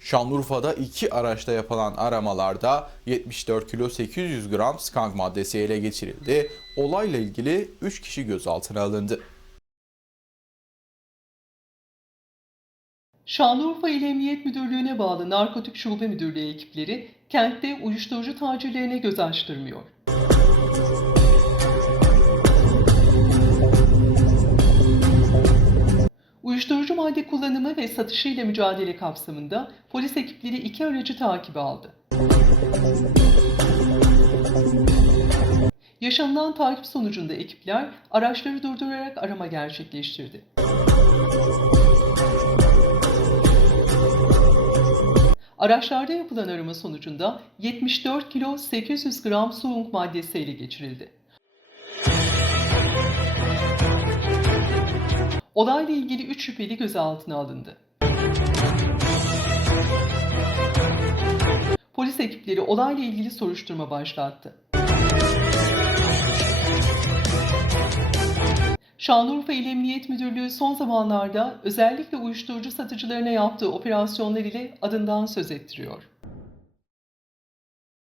Şanlıurfa'da iki araçta yapılan aramalarda 74 kilo 800 gram skank maddesi ele geçirildi. Olayla ilgili 3 kişi gözaltına alındı. Şanlıurfa İl Emniyet Müdürlüğü'ne bağlı Narkotik Şube Müdürlüğü ekipleri kentte uyuşturucu tacirlerine göz açtırmıyor. Uyuşturucu madde kullanımı ve satışıyla mücadele kapsamında polis ekipleri iki aracı takibe aldı. Yaşanılan takip sonucunda ekipler araçları durdurarak arama gerçekleştirdi. Araçlarda yapılan arama sonucunda 74 kilo 800 gram suunk maddesi ele geçirildi. Olayla ilgili 3 şüpheli gözaltına alındı. Polis ekipleri olayla ilgili soruşturma başlattı. Şanlıurfa İl Emniyet Müdürlüğü son zamanlarda özellikle uyuşturucu satıcılarına yaptığı operasyonlar ile adından söz ettiriyor.